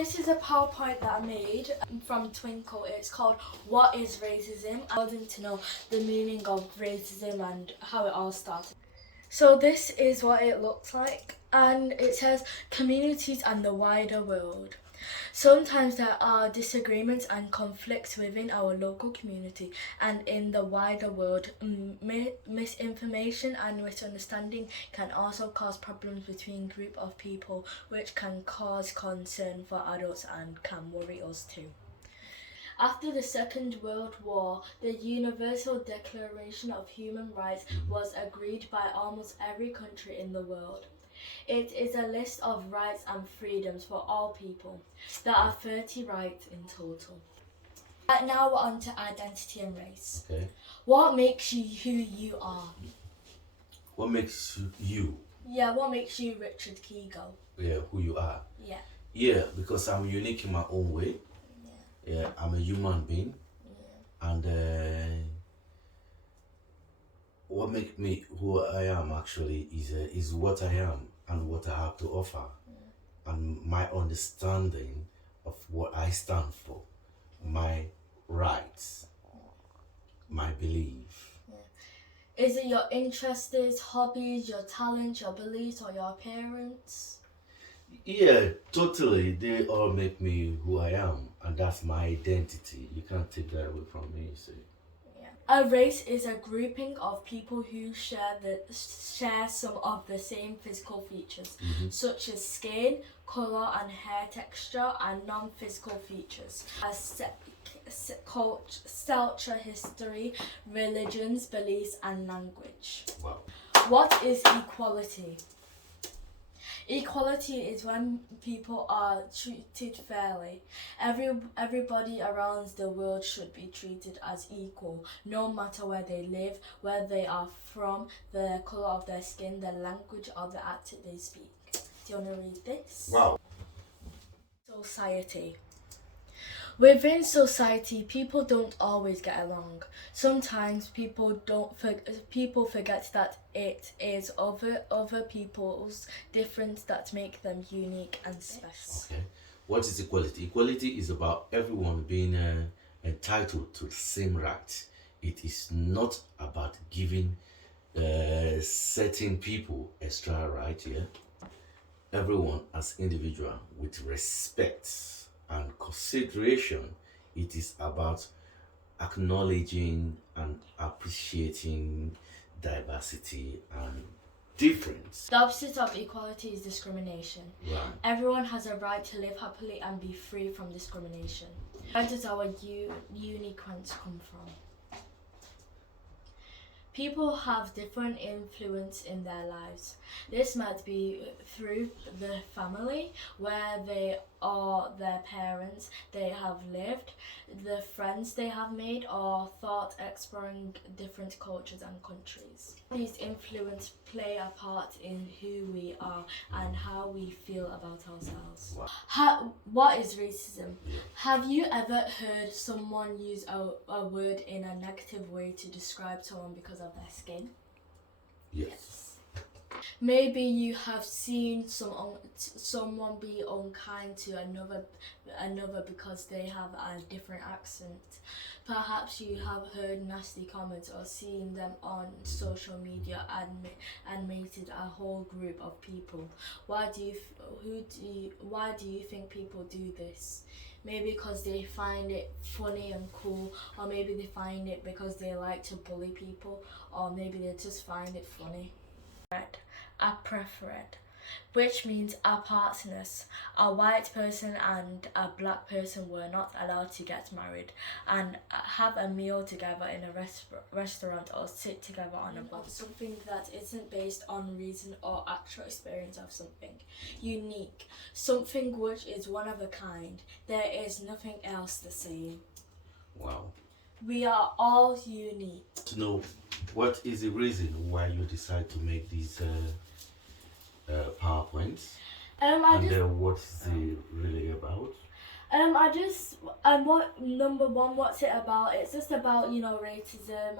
this is a PowerPoint that I made from Twinkle. It's called What is Racism? I wanted to know the meaning of racism and how it all started. So this is what it looks like, and it says communities and the wider world. Sometimes there are disagreements and conflicts within our local community and in the wider world. Misinformation and misunderstanding can also cause problems between group of people, which can cause concern for adults and can worry us too. After the Second World War, the Universal Declaration of Human Rights was agreed by almost every country in the world. It is a list of rights and freedoms for all people. There are 30 rights in total. Now we're on to identity and race. Okay. What makes you who you are? What makes you? Yeah, what makes you Richard Keego? Yeah, who you are. Yeah. Yeah, because I'm unique in my own way. Yeah, I'm a human being. Yeah. And what makes me who I am actually is what I am and what I have to offer, and my understanding of what I stand for, my rights, my belief. Is it your interests, hobbies, your talents, your beliefs, or your appearance? Yeah, totally. They all make me who I am, and that's my identity. You can't take that away from me, you see. A race is a grouping of people who share some of the same physical features, such as skin, colour and hair texture, and non-physical features, as culture, history, religions, beliefs and language. Wow. What is equality? Equality is when people are treated fairly. Everybody around the world should be treated as equal, no matter where they live, where they are from, the colour of their skin, the language or the accent they speak. Do you want to read this? Wow. Society. Within society, people don't always get along. Sometimes people forget that it is other people's difference that make them unique and special. Okay. What is equality? Equality is about everyone being entitled to the same rights. It is not about giving certain people extra rights. Yeah. Everyone as individual with respect and consideration. It is about acknowledging and appreciating diversity and difference. The opposite of equality is discrimination. Right. Everyone has a right to live happily and be free from discrimination. Where does our uniqueness come from? People have different influence in their lives. This might be through the family, where they are their parents they have lived, the friends they have made, or thought exploring different cultures and countries. These influences play a part in who we are and how we feel about ourselves. Wow. What is racism? Have you ever heard someone use a word in a negative way to describe someone because of their skin? Yes. Maybe you have seen someone be unkind to another because they have a different accent. Perhaps you have heard nasty comments or seen them on social media and mated a whole group of people. Why do you think people do this? Maybe because they find it funny and cool, or maybe they find it because they like to bully people, or maybe they just find it funny. A preferred, which means a partners. A white person and a black person were not allowed to get married and have a meal together in a restaurant or sit together on a bus. Something that isn't based on reason or actual experience of something. Unique, something which is one of a kind. There is nothing else the same. Wow. We are all unique. To know what is the reason why you decide to make these PowerPoints, and what's it really about? I just what number one? What's it about? It's just about racism,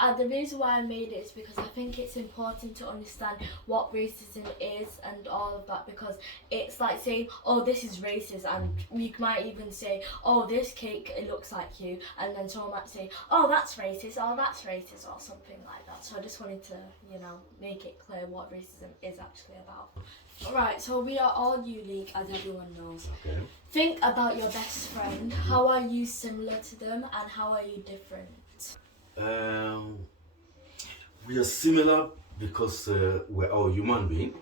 and the reason why I made it is because I think it's important to understand what racism is and all of that, because it's like saying, oh, this is racist, and you might even say, oh, this cake, it looks like you, and then someone might say, oh, that's racist, or something like that. So I just wanted to make it clear what racism is actually about. Right, so we are all unique, as everyone knows. Okay. Think about your best friend. How are you similar to them, and how are you different? We are similar because we're all human beings.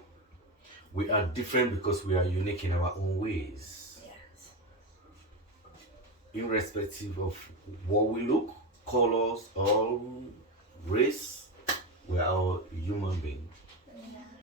We are different because we are unique in our own ways. Yes. Irrespective of what we look, colors, or race, we are all human beings.